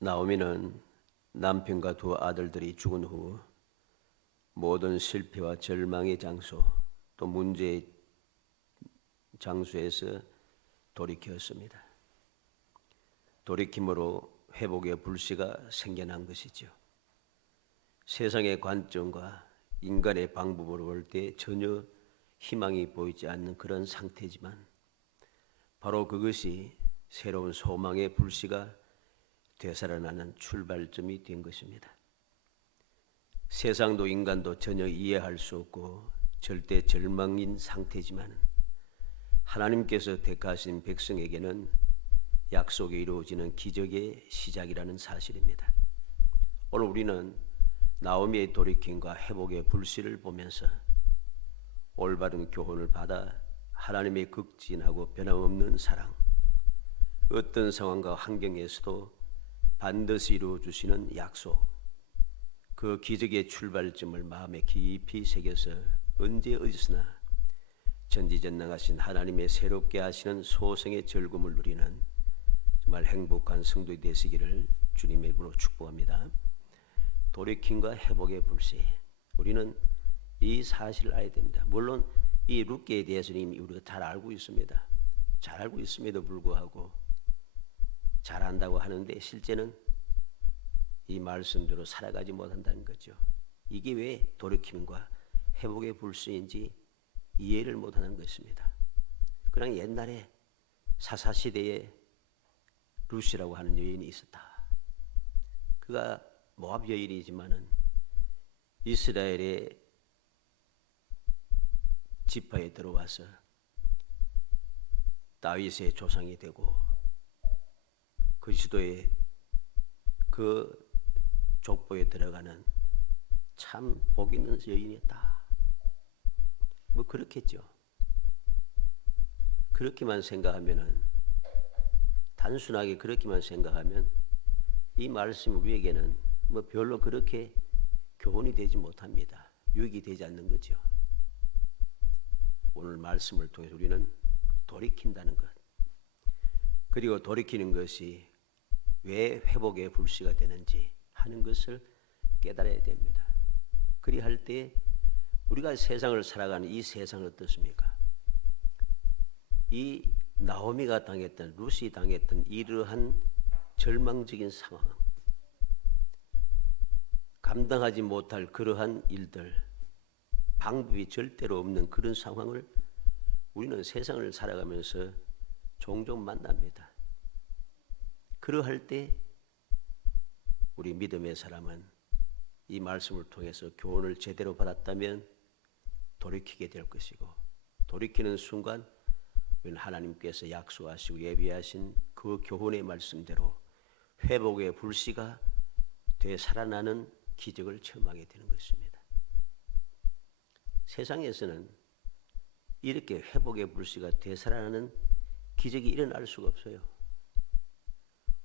나오미는 남편과 두 아들들이 죽은 후 모든 실패와 절망의 장소 또 문제의 장소에서 돌이켰습니다. 돌이킴으로 회복의 불씨가 생겨난 것이죠. 세상의 관점과 인간의 방법으로 볼 때 전혀 희망이 보이지 않는 그런 상태지만 바로 그것이 새로운 소망의 불씨가 되살아나는 출발점이 된 것입니다. 세상도 인간도 전혀 이해할 수 없고 절대 절망인 상태지만 하나님께서 택하신 백성에게는 약속이 이루어지는 기적의 시작이라는 사실입니다. 오늘 우리는 나오미의 돌이킴과 회복의 불씨를 보면서 올바른 교훈을 받아 하나님의 극진하고 변함없는 사랑, 어떤 상황과 환경에서도 반드시 이루어주시는 약속, 그 기적의 출발점을 마음에 깊이 새겨서 언제 어디서나 전지전능하신 하나님의 새롭게 하시는 소생의 즐거움을 누리는 정말 행복한 성도이 되시기를 주님의 이름으로 축복합니다. 돌이킴과 회복의 불씨, 우리는 이 사실을 알아야 됩니다. 물론 이 룻게에 대해서는 이미 우리가 잘 알고 있습니다. 잘 알고 있음에도 불구하고 잘 안다고 하는데 실제는 이 말씀대로 살아가지 못한다는 거죠. 이게 왜 돌이킴과 회복의 불씨인지 이해를 못하는 것입니다. 그냥 옛날에 사사시대에 룻이라고 하는 여인이 있었다. 그가 모압 여인이지만은 이스라엘의 지파에 들어와서 다윗의 조상이 되고 그리스도의 그 족보에 들어가는 참 복 있는 여인이었다. 뭐 그렇겠죠. 그렇게만 생각하면은 단순하게 그렇게만 생각하면 이 말씀이 우리에게는 뭐 별로 그렇게 교훈이 되지 못합니다. 유익이 되지 않는 거죠. 오늘 말씀을 통해서 우리는 돌이킨다는 것, 그리고 돌이키는 것이 왜 회복의 불씨가 되는지 하는 것을 깨달아야 됩니다. 그리할 때 우리가 세상을 살아가는 이 세상은 어떻습니까? 이 나오미가 당했던, 룻이 당했던 이러한 절망적인 상황, 감당하지 못할 그러한 일들, 방법이 절대로 없는 그런 상황을 우리는 세상을 살아가면서 종종 만납니다. 그러할 때 우리 믿음의 사람은 이 말씀을 통해서 교훈을 제대로 받았다면 돌이키게 될 것이고, 돌이키는 순간 우리는 하나님께서 약속하시고 예비하신 그 교훈의 말씀대로 회복의 불씨가 되살아나는 기적을 체험하게 되는 것입니다. 세상에서는 이렇게 회복의 불씨가 되살아나는 기적이 일어날 수가 없어요.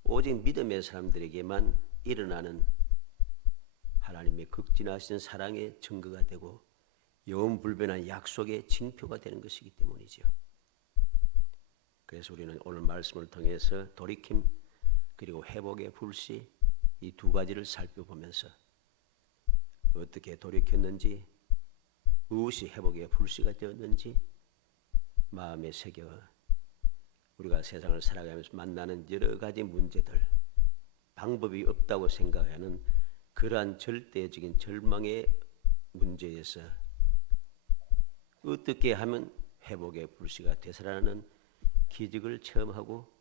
오직 믿음의 사람들에게만 일어나는 하나님의 극진하신 사랑의 증거가 되고 영원불변한 약속의 징표가 되는 것이기 때문이죠. 그래서 우리는 오늘 말씀을 통해서 돌이킴 그리고 회복의 불씨, 이 두 가지를 살펴보면서 어떻게 돌이켰는지, 무엇이 회복의 불씨가 되었는지 마음에 새겨 우리가 세상을 살아가면서 만나는 여러 가지 문제들, 방법이 없다고 생각하는 그러한 절대적인 절망의 문제에서 어떻게 하면 회복의 불씨가 되살아나는 기적을 체험하고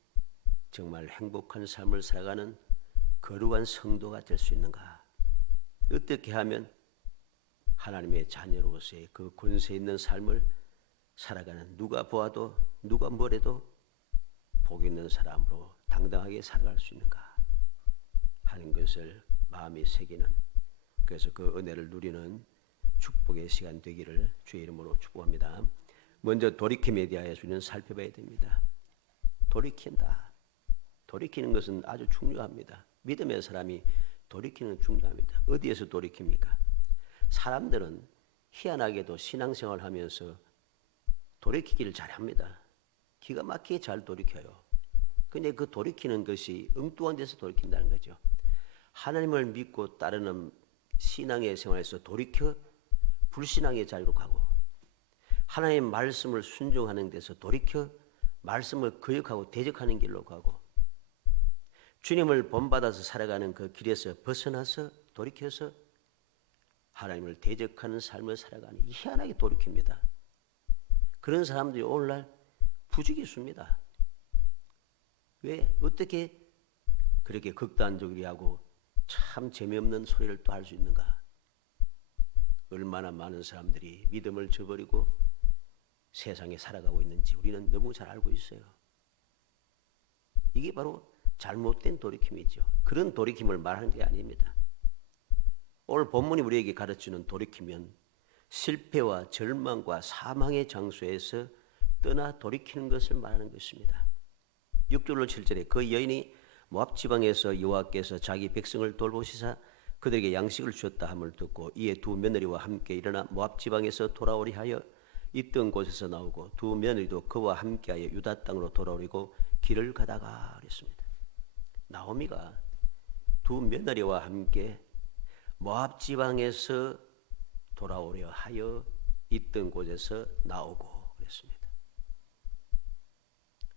정말 행복한 삶을 살아가는 거룩한 성도가 될 수 있는가? 어떻게 하면 하나님의 자녀로서의 그 권세 있는 삶을 살아가는, 누가 보아도 누가 뭐래도 복 있는 사람으로 당당하게 살아갈 수 있는가 하는 것을 마음에 새기는, 그래서 그 은혜를 누리는 축복의 시간 되기를 주의 이름으로 축복합니다. 먼저 돌이킴에 대하여서 우리는 살펴봐야 됩니다. 돌이킨다. 돌이키는 것은 아주 중요합니다. 믿음의 사람이 돌이키는 중요합니다. 어디에서 돌이킵니까? 사람들은 희한하게도 신앙생활을 하면서 돌이키기를 잘합니다. 기가 막히게 잘 돌이켜요. 근데 그 돌이키는 것이 엉뚱한 데서 돌이킨다는 거죠. 하나님을 믿고 따르는 신앙의 생활에서 돌이켜 불신앙의 자리로 가고, 하나님의 말씀을 순종하는 데서 돌이켜 말씀을 거역하고 대적하는 길로 가고, 주님을 본받아서 살아가는 그 길에서 벗어나서 돌이켜서 하나님을 대적하는 삶을 살아가는, 희한하게 돌이킵니다. 그런 사람들이 오늘날 부지기수입니다. 왜? 어떻게 그렇게 극단적으로 하고 참 재미없는 소리를 또 할 수 있는가? 얼마나 많은 사람들이 믿음을 저버리고 세상에 살아가고 있는지 우리는 너무 잘 알고 있어요. 이게 바로 잘못된 돌이킴이죠. 그런 돌이킴을 말하는 게 아닙니다. 오늘 본문이 우리에게 가르치는 돌이키면 실패와 절망과 사망의 장소에서 떠나 돌이키는 것을 말하는 것입니다. 6절로 7절에 그 여인이 모압 지방에서 여호와께서 자기 백성을 돌보시사 그들에게 양식을 주었다 함을 듣고 이에 두 며느리와 함께 일어나 모압 지방에서 돌아오리 하여 있던 곳에서 나오고 두 며느리도 그와 함께하여 유다 땅으로 돌아오리고 길을 가다가 그랬습니다. 나오미가 두 며느리와 함께 모압 지방에서 돌아오려 하여 있던 곳에서 나오고 그랬습니다.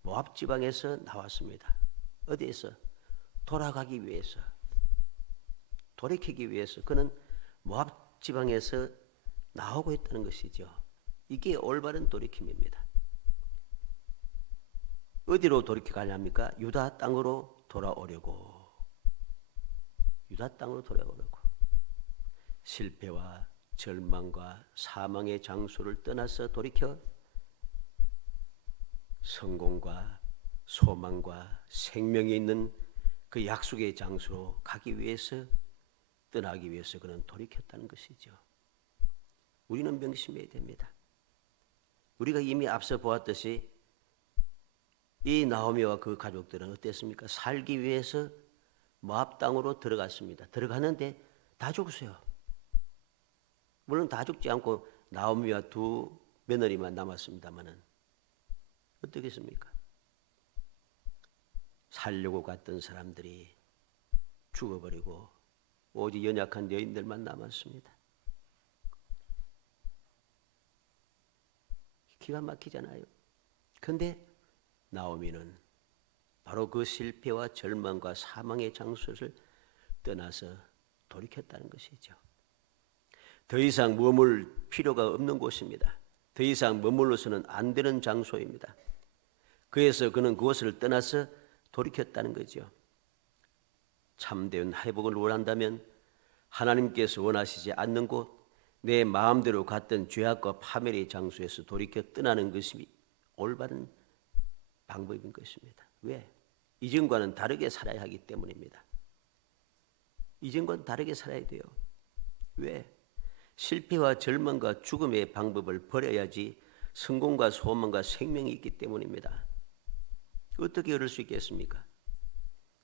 모압 지방에서 나왔습니다. 어디에서? 돌아가기 위해서, 돌이키기 위해서 그는 모압 지방에서 나오고 있다는 것이죠. 이게 올바른 돌이킴입니다. 어디로 돌이켜 가려합니까? 유다 땅으로 돌아오려고. 유다 땅으로 돌아오려고. 실패와 절망과 사망의 장소를 떠나서 돌이켜 성공과 소망과 생명이 있는 그 약속의 장소로 가기 위해서, 떠나기 위해서 그는 돌이켰다는 것이죠. 우리는 명심해야 됩니다. 우리가 이미 앞서 보았듯이 이 나오미와 그 가족들은 어땠습니까? 살기 위해서 모압 땅으로 들어갔습니다. 들어가는데 다 죽었어요. 물론 다 죽지 않고 나오미와 두 며느리만 남았습니다만은 어떻겠습니까? 살려고 갔던 사람들이 죽어버리고 오직 연약한 여인들만 남았습니다. 기가 막히잖아요. 그런데 나오미는 바로 그 실패와 절망과 사망의 장소를 떠나서 돌이켰다는 것이죠. 더 이상 머물 필요가 없는 곳입니다. 더 이상 머물러서는 안 되는 장소입니다. 그래서 그는 그곳을 떠나서 돌이켰다는 거죠. 참된 회복을 원한다면 하나님께서 원하시지 않는 곳, 내 마음대로 갔던 죄악과 파멸의 장소에서 돌이켜 떠나는 것이 올바른 방법인 것입니다. 왜? 이전과는 다르게 살아야 하기 때문입니다. 이전과는 다르게 살아야 돼요. 왜? 실패와 절망과 죽음의 방법을 버려야지 성공과 소망과 생명이 있기 때문입니다. 어떻게 그럴 수 있겠습니까?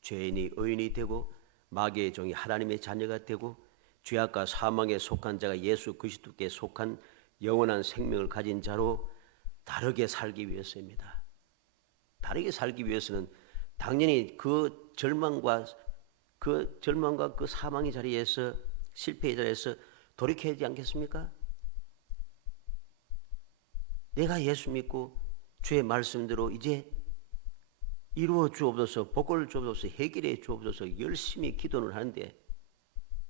죄인이 의인이 되고 마귀의 종이 하나님의 자녀가 되고 죄악과 사망에 속한 자가 예수 그리스도께 속한 영원한 생명을 가진 자로 다르게 살기 위해서입니다. 다르게 살기 위해서는 당연히 그 절망과 그 사망의 자리에서, 실패의 자리에서 돌이켜야 하지 않겠습니까? 내가 예수 믿고 주의 말씀대로 이제 이루어 주옵소서, 복을 주옵소서, 해결해 주옵소서 열심히 기도를 하는데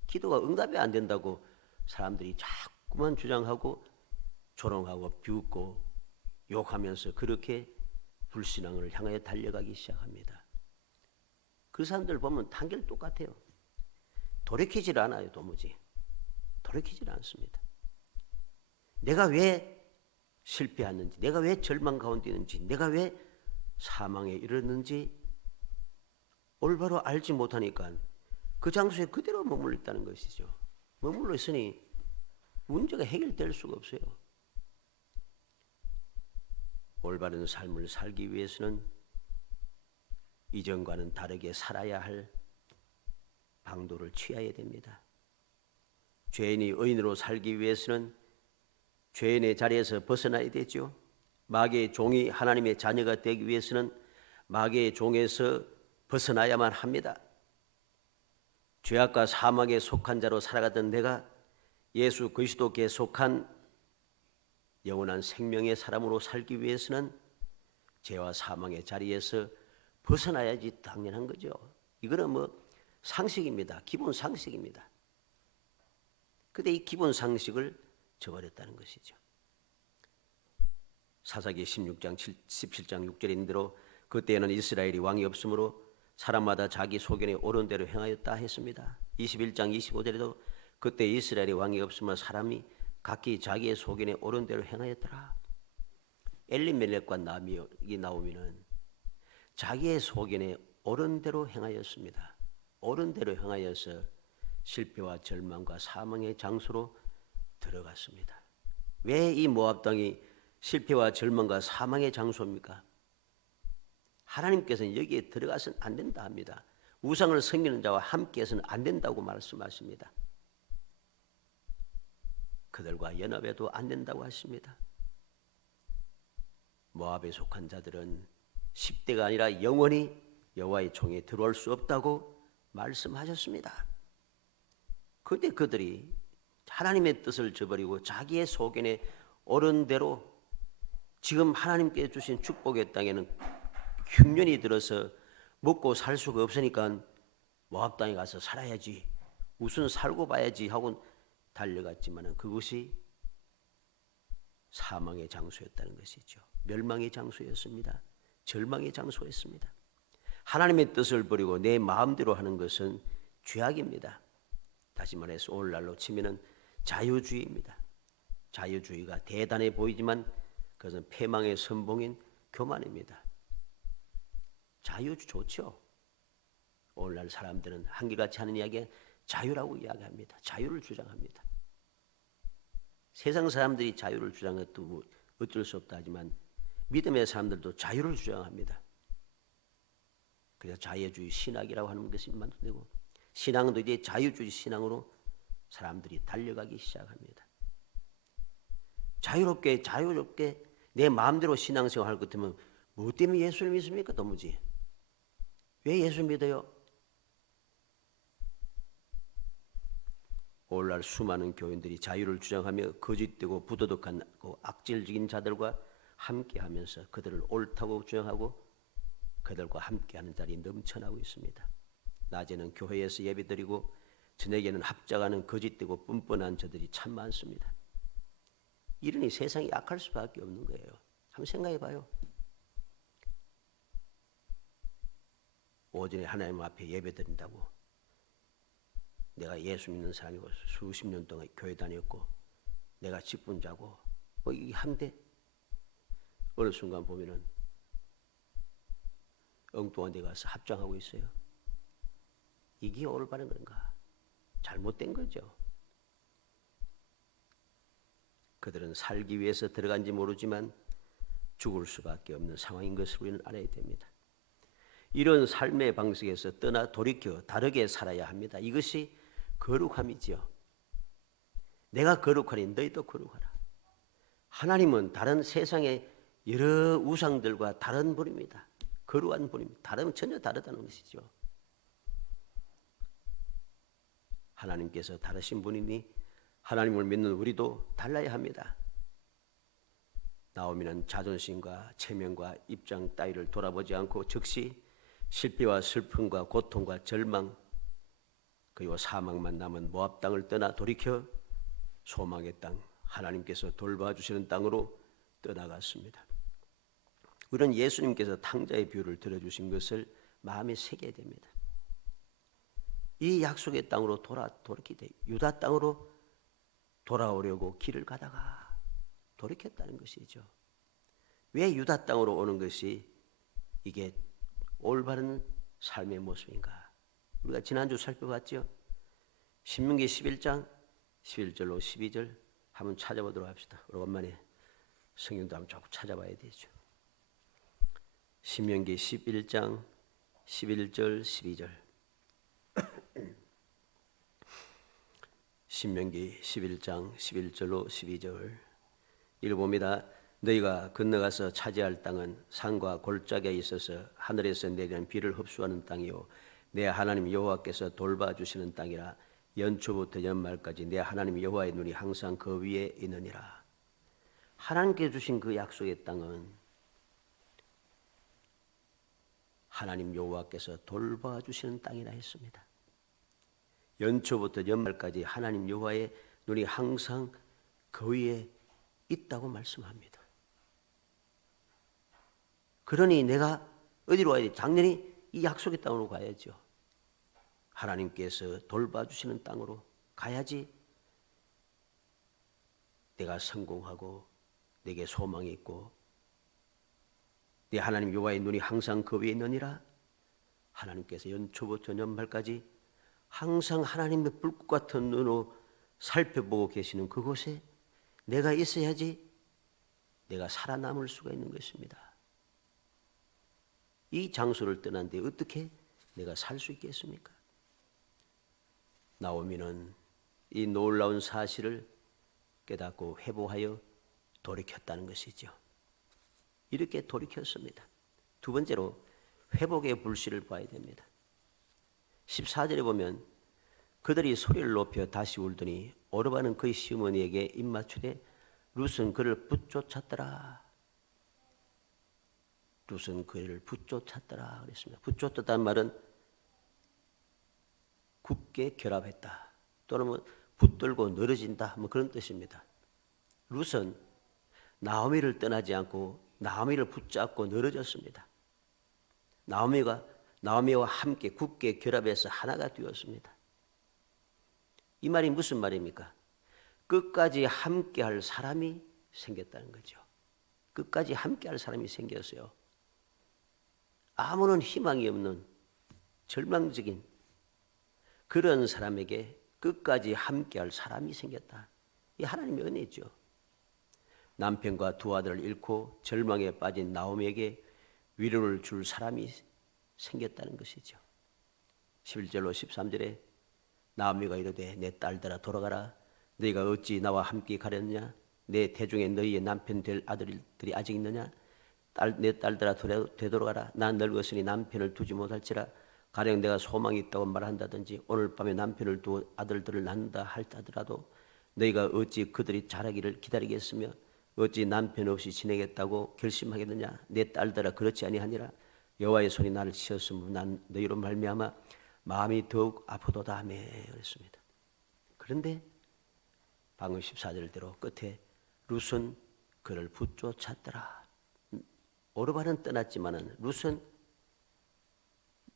기도가 응답이 안 된다고 사람들이 자꾸만 주장하고 조롱하고 비웃고 욕하면서 그렇게 불신앙을 향하여 달려가기 시작합니다. 그 사람들 보면 단결 똑같아요. 돌이키질 않아요. 도무지 돌이키질 않습니다. 내가 왜 실패했는지, 내가 왜 절망 가운데 있는지, 내가 왜 사망에 이르렀는지 올바로 알지 못하니까 그 장소에 그대로 머물러 있다는 것이죠. 머물러 있으니 문제가 해결될 수가 없어요. 올바른 삶을 살기 위해서는 이전과는 다르게 살아야 할 방도를 취해야 됩니다. 죄인이 의인으로 살기 위해서는 죄인의 자리에서 벗어나야 되죠. 마귀의 종이 하나님의 자녀가 되기 위해서는 마귀의 종에서 벗어나야만 합니다. 죄악과 사망에 속한 자로 살아가던 내가 예수 그리스도께 속한 영원한 생명의 사람으로 살기 위해서는 죄와 사망의 자리에서 벗어나야지 당연한 거죠. 이거는 상식입니다. 기본 상식입니다. 그런데 이 기본 상식을 저버렸다는 것이죠. 사사기 16장 17장 6절인 대로 그때에는 이스라엘이 왕이 없으므로 사람마다 자기 소견에 옳은 대로 행하였다 했습니다. 21장 25절에도 그때 이스라엘이 왕이 없으므로 사람이 각기 자기의 소견에 옳은 대로 행하였더라. 엘리멜렉과 나미이 나오미는 자기의 소견에 옳은 대로 행하였습니다. 옳은 대로 행하여서 실패와 절망과 사망의 장소로 들어갔습니다. 왜 이 모압 땅이 실패와 절망과 사망의 장소입니까? 하나님께서는 여기에 들어가서는 안 된다 합니다. 우상을 섬기는 자와 함께해서는 안 된다고 말씀하십니다. 그들과 연합해도 안 된다고 하십니다. 모압에 속한 자들은 10대가 아니라 영원히 여호와의 총에 들어올 수 없다고 말씀하셨습니다. 그런데 그들이 하나님의 뜻을 저버리고 자기의 소견에 옳은 대로 지금 하나님께 주신 축복의 땅에는 흉년이 들어서 먹고 살 수가 없으니까 모압 땅에 가서 살아야지, 우선 살고 봐야지 하고 달려갔지만 그것이 사망의 장소였다는 것이죠. 멸망의 장소였습니다. 절망의 장소였습니다. 하나님의 뜻을 버리고 내 마음대로 하는 것은 죄악입니다. 다시 말해서 오늘날로 치면은 자유주의입니다. 자유주의가 대단해 보이지만 그것은 패망의 선봉인 교만입니다. 자유 좋죠. 오늘날 사람들은 한결같이 하는 이야기에 자유라고 이야기합니다. 자유를 주장합니다. 세상 사람들이 자유를 주장한 것도 어쩔 수 없다 하지만 믿음의 사람들도 자유를 주장합니다. 그래서 자유주의 신학이라고 하는 것이 만들고 신앙도 이제 자유주의 신앙으로 사람들이 달려가기 시작합니다. 자유롭게 내 마음대로 신앙생활 할 것 같으면 뭐 때문에 예수를 믿습니까? 도무지. 왜 예수 믿어요? 오늘날 수많은 교인들이 자유를 주장하며 거짓되고 부도덕하고 악질적인 자들과 함께하면서 그들을 옳다고 주장하고 그들과 함께하는 자리 넘쳐나고 있습니다. 낮에는 교회에서 예배드리고 저녁에는 합작하는 거짓되고 뻔뻔한 자들이 참 많습니다. 이러니 세상이 약할 수밖에 없는 거예요. 한번 생각해 봐요. 오전에 하나님 앞에 예배드린다고 내가 예수 믿는 사람이고 수십 년 동안 교회 다녔고 내가 직분자고 이게 한데 어느 순간 보면은 엉뚱한 데 가서 합장하고 있어요. 이게 올바른 건가? 잘못된 거죠. 그들은 살기 위해서 들어간지 모르지만 죽을 수밖에 없는 상황인 것을 우리는 알아야 됩니다. 이런 삶의 방식에서 떠나 돌이켜 다르게 살아야 합니다. 이것이 거룩함이지요. 내가 거룩하니 너희도 거룩하라. 하나님은 다른 세상의 여러 우상들과 다른 분입니다. 거룩한 분입니다. 전혀 다르다는 것이죠. 하나님께서 다르신 분이니 하나님을 믿는 우리도 달라야 합니다. 나오미는 자존심과 체면과 입장 따위를 돌아보지 않고 즉시 실패와 슬픔과 고통과 절망 그리고 사망만 남은 모압 땅을 떠나 돌이켜 소망의 땅 하나님께서 돌봐주시는 땅으로 떠나갔습니다. 우리는 예수님께서 탕자의 비유를 들어주신 것을 마음에 새겨야 됩니다. 이 약속의 땅으로 돌이키되 유다 땅으로 돌아오려고 길을 가다가 돌이켰다는 것이죠. 왜 유다 땅으로 오는 것이 이게 올바른 삶의 모습인가? 우리가 지난주 살펴봤죠. 신명기 11장 11절로 12절 한번 찾아보도록 합시다. 오랜만에 성경도 한번 자꾸 찾아봐야 되죠. 신명기 11장 11절 12절 신명기 11장 11절로 12절 읽어봅니다. 너희가 건너가서 차지할 땅은 산과 골짜기에 있어서 하늘에서 내리는 비를 흡수하는 땅이요 내 하나님 여호와께서 돌봐주시는 땅이라. 연초부터 연말까지 내 하나님 여호와의 눈이 항상 그 위에 있느니라. 하나님께 주신 그 약속의 땅은 하나님 여호와께서 돌봐주시는 땅이라 했습니다. 연초부터 연말까지 하나님 여호와의 눈이 항상 그 위에 있다고 말씀합니다. 그러니 내가 어디로 가야 돼? 당연히 이 약속의 땅으로 가야죠. 하나님께서 돌봐주시는 땅으로 가야지 내가 성공하고 내게 소망이 있고 내 하나님 여호와의 눈이 항상 그 위에 있느니라. 하나님께서 연초부터 연말까지 항상 하나님의 불꽃 같은 눈으로 살펴보고 계시는 그곳에 내가 있어야지 내가 살아남을 수가 있는 것입니다. 이 장소를 떠난데 어떻게 내가 살 수 있겠습니까? 나오미는 이 놀라운 사실을 깨닫고 회복하여 돌이켰다는 것이죠. 이렇게 돌이켰습니다. 두 번째로 회복의 불씨를 봐야 됩니다. 14절에 보면 그들이 소리를 높여 다시 울더니 오르바는 그의 시어머니에게 입맞추되 룻은 그를 붙쫓았더라. 룻은 그를 붙쫓았더라 그랬습니다. 붙쫓았다는 말은 굳게 결합했다 또는 붙들고 늘어진다 그런 뜻입니다. 룻은 나오미를 떠나지 않고 나오미를 붙잡고 늘어졌습니다. 나오미와 함께 굳게 결합해서 하나가 되었습니다. 이 말이 무슨 말입니까? 끝까지 함께할 사람이 생겼다는 거죠. 끝까지 함께할 사람이 생겼어요. 아무런 희망이 없는 절망적인 그런 사람에게 끝까지 함께할 사람이 생겼다. 이 하나님의 은혜죠. 남편과 두 아들을 잃고 절망에 빠진 나오미에게 위로를 줄 사람이 생겼다는 것이죠. 11절로 13절에 나오미가 이르되 내 딸들아 돌아가라. 너희가 어찌 나와 함께 가렸느냐? 내 태중에 너희의 남편 될 아들들이 아직 있느냐? 내 딸들아 되돌아가라. 난 늙었으니 남편을 두지 못할지라. 가령 내가 소망이 있다고 말한다든지 오늘 밤에 남편을 두어 아들들을 낳는다 할지라도 너희가 어찌 그들이 자라기를 기다리겠으며 어찌 남편 없이 지내겠다고 결심하겠느냐? 내 딸들아 그렇지 아니하니라. 여호와의 손이 나를 치었으므로 난 너희로 말미암아 마음이 더욱 아프도다 하며 그랬습니다. 그런데 방금 14절대로 끝에 룻은 그를 붙쫓았더라. 오르바는 떠났지만은 룻은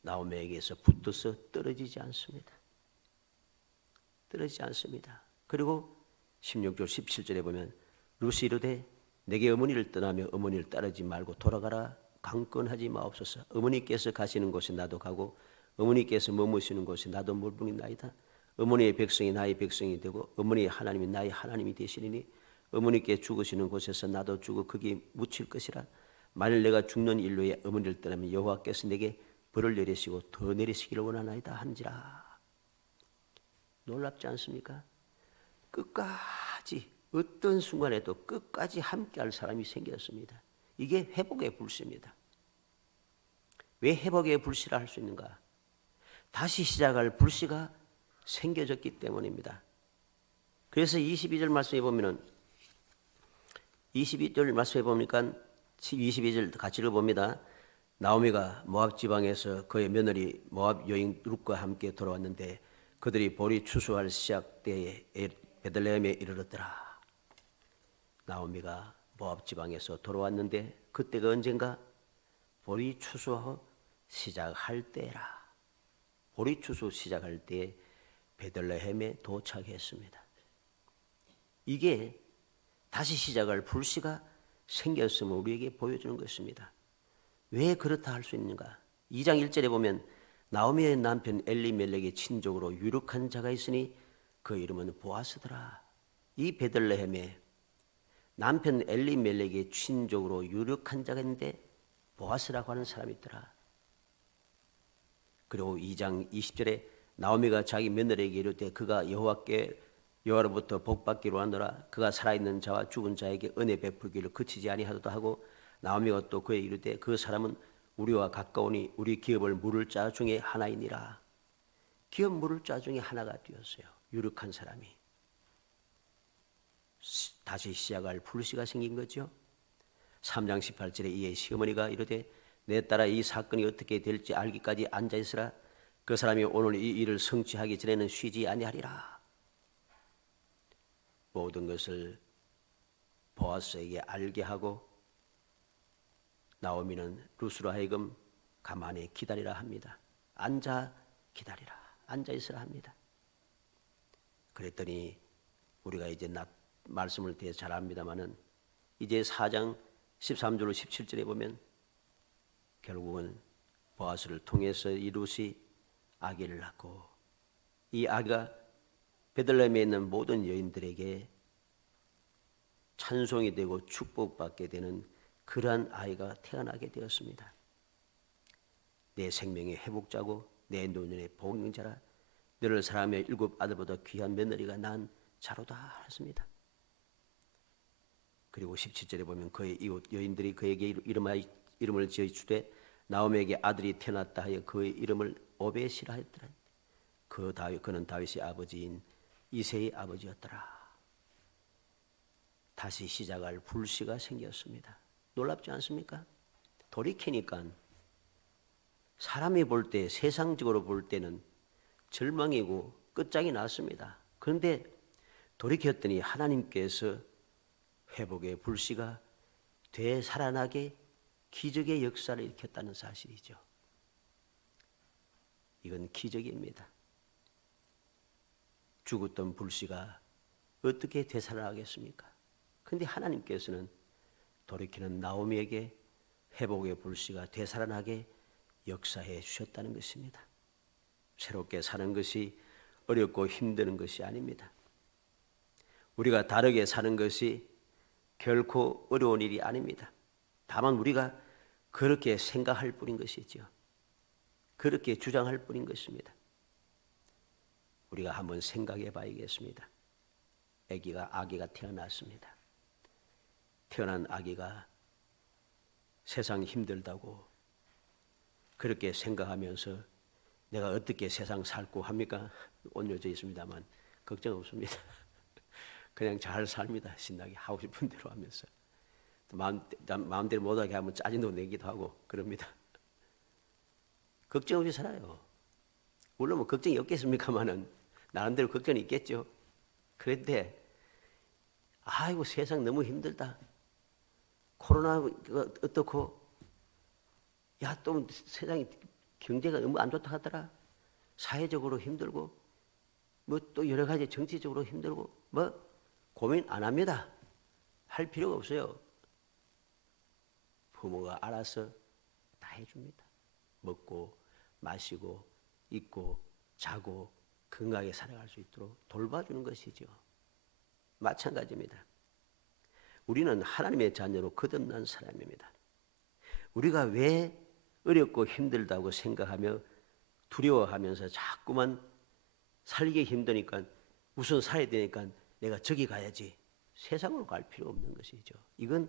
나오미에게서 붙어서 떨어지지 않습니다. 떨어지지 않습니다. 그리고 16절 17절에 보면 룻이 이르되 내게 어머니를 떠나며 어머니를 따르지 말고 돌아가라. 강권하지 마옵소서. 어머니께서 가시는 곳에 나도 가고 어머니께서 머무시는 곳에 나도 머무리나이다. 어머니의 백성이 나의 백성이 되고 어머니의 하나님이 나의 하나님이 되시리니 어머니께 죽으시는 곳에서 나도 죽어 거기에 묻힐 것이라. 만일 내가 죽는 일로에 어머니를 떠나면 여호와께서 내게 벌을 내리시고 더 내리시기를 원하나이다 한지라. 놀랍지 않습니까? 끝까지 어떤 순간에도 끝까지 함께할 사람이 생겼습니다. 이게 회복의 불씨입니다. 왜 회복의 불씨라 할 수 있는가? 다시 시작할 불씨가 생겨졌기 때문입니다. 그래서 22절 말씀해 보면은 22절 말씀해 보니까 22절 같이 읽어봅니다. 나오미가 모압 지방에서 그의 며느리 모압 여인 룻과 함께 돌아왔는데 그들이 보리 추수할 시작 때에 베들레헴에 이르렀더라. 나오미가 모압 지방에서 돌아왔는데 그때가 언젠가 보리 추수 시작할 때라. 보리 추수 시작할 때에 베들레헴에 도착했습니다. 이게 다시 시작할 불씨가 생겼음을 우리에게 보여주는 것입니다. 왜 그렇다 할 수 있는가? 2장 1절에 보면 나오미의 남편 엘리멜렉의 친족으로 유력한 자가 있으니 그 이름은 보아스더라. 이 베들레헴에 남편 엘리멜렉의 친족으로 유력한 자가 있는데 보아스라고 하는 사람이 있더라. 그리고 2장 20절에 나오미가 자기 며느리에게 이르되 그가 여호와께 여호와로부터 복받기로 하노라. 그가 살아있는 자와 죽은 자에게 은혜 베풀기를 그치지 아니하도다 하고 나오미가 또 그에 이르되 그 사람은 우리와 가까우니 우리 기업을 물을 자 중에 하나이니라. 기업 물을 자 중에 하나가 되었어요. 유력한 사람이. 다시 시작할 불씨가 생긴 거죠. 3장 18절에 이에 시어머니가 이르되 내 딸아 이 사건이 어떻게 될지 알기까지 앉아있으라. 그 사람이 오늘 이 일을 성취하기 전에는 쉬지 아니하리라. 모든 것을 보아스에게 알게 하고 나오미는 룻으로 하여금 가만히 기다리라 합니다. 앉아 기다리라. 앉아 있으라 합니다. 그랬더니 우리가 이제 말씀을 대해서 잘 압니다마는 이제 4장 13절로 17절에 보면 결국은 보아스를 통해서 이 룻이 아기를 낳고 이 아기가 베들레헴에 있는 모든 여인들에게 찬송이 되고 축복받게 되는 그러한 아이가 태어나게 되었습니다. 내 생명의 회복자고 내 노년의 복능자라. 너를 사랑하며 7 아들보다 귀한 며느리가 난 자로다 했습니다. 그리고 17절에 보면 그의 이웃 여인들이 그에게 이름을 지어 주되 나오미에게 아들이 태어났다 하여 그의 이름을 오벳이라 했더라. 그는 다윗의 아버지인 이새의 아버지였더라. 다시 시작할 불씨가 생겼습니다. 놀랍지 않습니까? 돌이키니까 사람이 볼 때, 세상적으로 볼 때는 절망이고 끝장이 났습니다. 그런데 돌이켰더니 하나님께서 회복의 불씨가 되살아나게 기적의 역사를 일으켰다는 사실이죠. 이건 기적입니다. 죽었던 불씨가 어떻게 되살아나겠습니까? 그런데 하나님께서는 돌이키는 나오미에게 회복의 불씨가 되살아나게 역사해 주셨다는 것입니다. 새롭게 사는 것이 어렵고 힘드는 것이 아닙니다. 우리가 다르게 사는 것이 결코 어려운 일이 아닙니다. 다만 우리가 그렇게 생각할 뿐인 것이죠. 그렇게 주장할 뿐인 것입니다. 우리가 한번 생각해 봐야겠습니다. 아기가 태어났습니다. 태어난 아기가 세상 힘들다고 그렇게 생각하면서 내가 어떻게 세상 살고 합니까? 온유져 있습니다만 걱정 없습니다. 그냥 잘 삽니다. 신나게 하고 싶은 대로 하면서 마음대로 못하게 하면 짜증도 내기도 하고 그럽니다. 걱정 없이 살아요. 물론 뭐 걱정이 없겠습니까마는 나름대로 걱정이 있겠죠. 그런데 아이고 세상 너무 힘들다. 코로나 어떻고 야 또 세상이 경제가 너무 안 좋다 하더라. 사회적으로 힘들고 뭐 또 여러 가지 정치적으로 힘들고 뭐 고민 안 합니다. 할 필요가 없어요. 부모가 알아서 다 해줍니다. 먹고 마시고 입고 자고 건강하게 살아갈 수 있도록 돌봐주는 것이죠. 마찬가지입니다. 우리는 하나님의 자녀로 거듭난 사람입니다. 우리가 왜 어렵고 힘들다고 생각하며 두려워하면서 자꾸만 살기 힘드니까 우선 살아야 되니까 내가 저기 가야지. 세상으로 갈 필요 없는 것이죠. 이건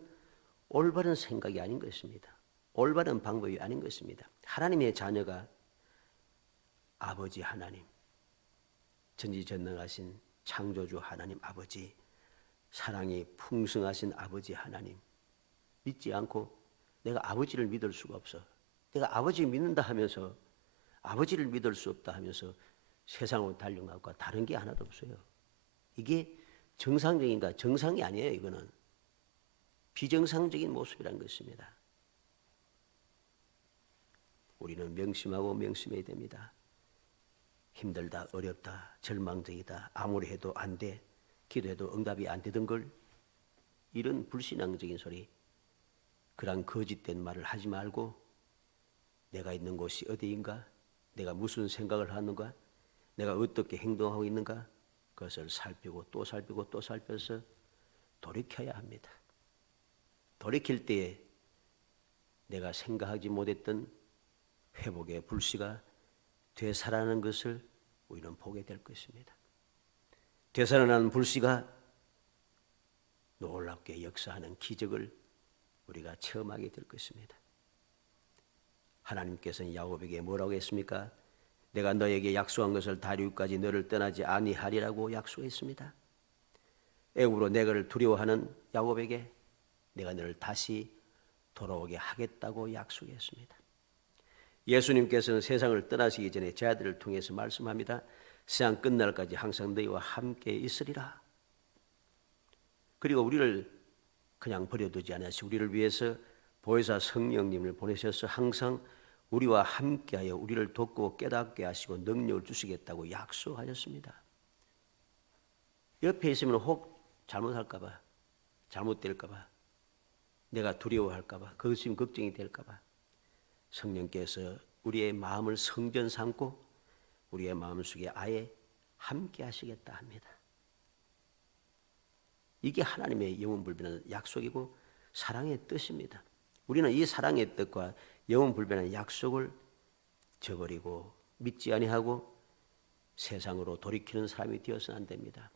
올바른 생각이 아닌 것입니다. 올바른 방법이 아닌 것입니다. 하나님의 자녀가 아버지 하나님, 전지전능하신 창조주 하나님 아버지, 사랑이 풍성하신 아버지 하나님 믿지 않고 내가 아버지를 믿을 수가 없어. 내가 아버지 믿는다 하면서 아버지를 믿을 수 없다 하면서 세상으로 달려간 것과 다른 게 하나도 없어요. 이게 정상적인가? 정상이 아니에요. 이거는 비정상적인 모습이라는 것입니다. 우리는 명심하고 명심해야 됩니다. 힘들다, 어렵다, 절망적이다, 아무리 해도 안 돼, 기도해도 응답이 안 되던 걸 이런 불신앙적인 소리, 그런 거짓된 말을 하지 말고 내가 있는 곳이 어디인가, 내가 무슨 생각을 하는가, 내가 어떻게 행동하고 있는가, 그것을 살피고 또 살피고 또 살펴서 돌이켜야 합니다. 돌이킬 때에 내가 생각하지 못했던 회복의 불씨가 되살아나는 것을 우리는 보게 될 것입니다. 되살아나는 불씨가 놀랍게 역사하는 기적을 우리가 체험하게 될 것입니다. 하나님께서는 야곱에게 뭐라고 했습니까? 내가 너에게 약속한 것을 다리우까지 너를 떠나지 아니하리라고 약속했습니다. 애굽으로 내가를 두려워하는 야곱에게 내가 너를 다시 돌아오게 하겠다고 약속했습니다. 예수님께서는 세상을 떠나시기 전에 제 아들을 통해서 말씀합니다. 세상 끝날까지 항상 너희와 함께 있으리라. 그리고 우리를 그냥 버려두지 않으시고 우리를 위해서 보혜사 성령님을 보내셔서 항상 우리와 함께하여 우리를 돕고 깨닫게 하시고 능력을 주시겠다고 약속하셨습니다. 옆에 있으면 혹 잘못할까 봐, 잘못될까 봐, 내가 두려워할까 봐, 그것이 걱정이 될까 봐 성령께서 우리의 마음을 성전 삼고 우리의 마음속에 아예 함께 하시겠다 합니다. 이게 하나님의 영원불변한 약속이고 사랑의 뜻입니다. 우리는 이 사랑의 뜻과 영원불변한 약속을 저버리고 믿지 아니하고 세상으로 돌이키는 사람이 되어서는 안 됩니다.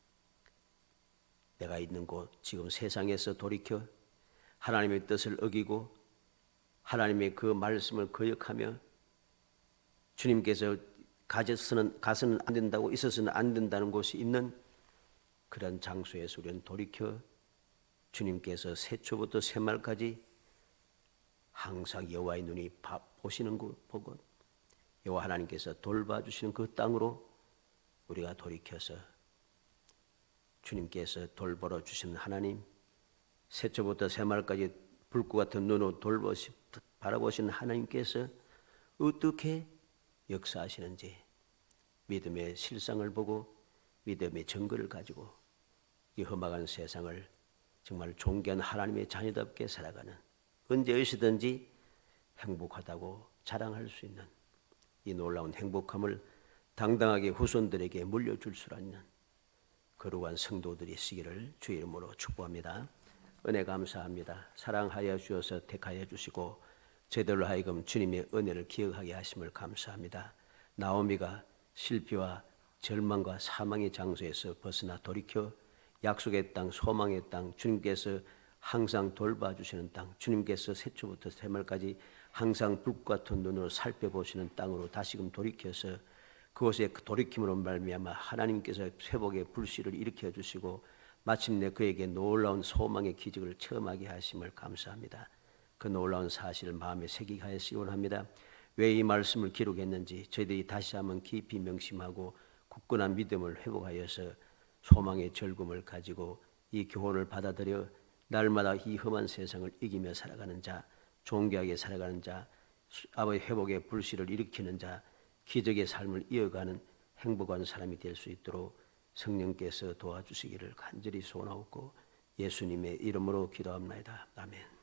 내가 있는 곳 지금 세상에서 돌이켜 하나님의 뜻을 어기고 하나님의 그 말씀을 거역하며 주님께서 가서는 안 된다고 있어서는 안 된다는 곳이 있는 그런 장소에서 우리는 돌이켜 주님께서 새초부터 새말까지 항상 여호와의 눈이 보시는 곳 보고 여호와 하나님께서 돌봐주시는 그 땅으로 우리가 돌이켜서 주님께서 돌보러 주신 하나님, 새초부터 새말까지 불꽃 같은 눈으로 바라보신 하나님께서 어떻게 역사하시는지 믿음의 실상을 보고 믿음의 증거를 가지고 이 험악한 세상을 정말 존귀한 하나님의 자녀답게 살아가는, 언제 어디서든지 행복하다고 자랑할 수 있는 이 놀라운 행복함을 당당하게 후손들에게 물려줄 수 있는 거룩한 성도들이 있기를 주의 이름으로 축복합니다. 은혜 감사합니다. 사랑하여 주셔서 택하여 주시고 저희들로 하여금 주님의 은혜를 기억하게 하심을 감사합니다. 나오미가 실패와 절망과 사망의 장소에서 벗어나 돌이켜 약속의 땅, 소망의 땅, 주님께서 항상 돌봐주시는 땅, 주님께서 새초부터 새말까지 항상 불 같은 눈으로 살펴보시는 땅으로 다시금 돌이켜서 그곳에 돌이킴으로 말미암아 하나님께서 회복의 불씨를 일으켜 주시고 마침내 그에게 놀라운 소망의 기적을 체험하게 하심을 감사합니다. 그 놀라운 사실을 마음에 새기게 하시기 원합니다. 왜 이 말씀을 기록했는지 저희들이 다시 한번 깊이 명심하고 굳건한 믿음을 회복하여서 소망의 즐거움을 가지고 이 교훈을 받아들여 날마다 이 험한 세상을 이기며 살아가는 자, 존귀하게 살아가는 자, 아버지 회복의 불씨를 일으키는 자, 기적의 삶을 이어가는 행복한 사람이 될 수 있도록 성령께서 도와주시기를 간절히 소원하옵고 예수님의 이름으로 기도합니다. 아멘.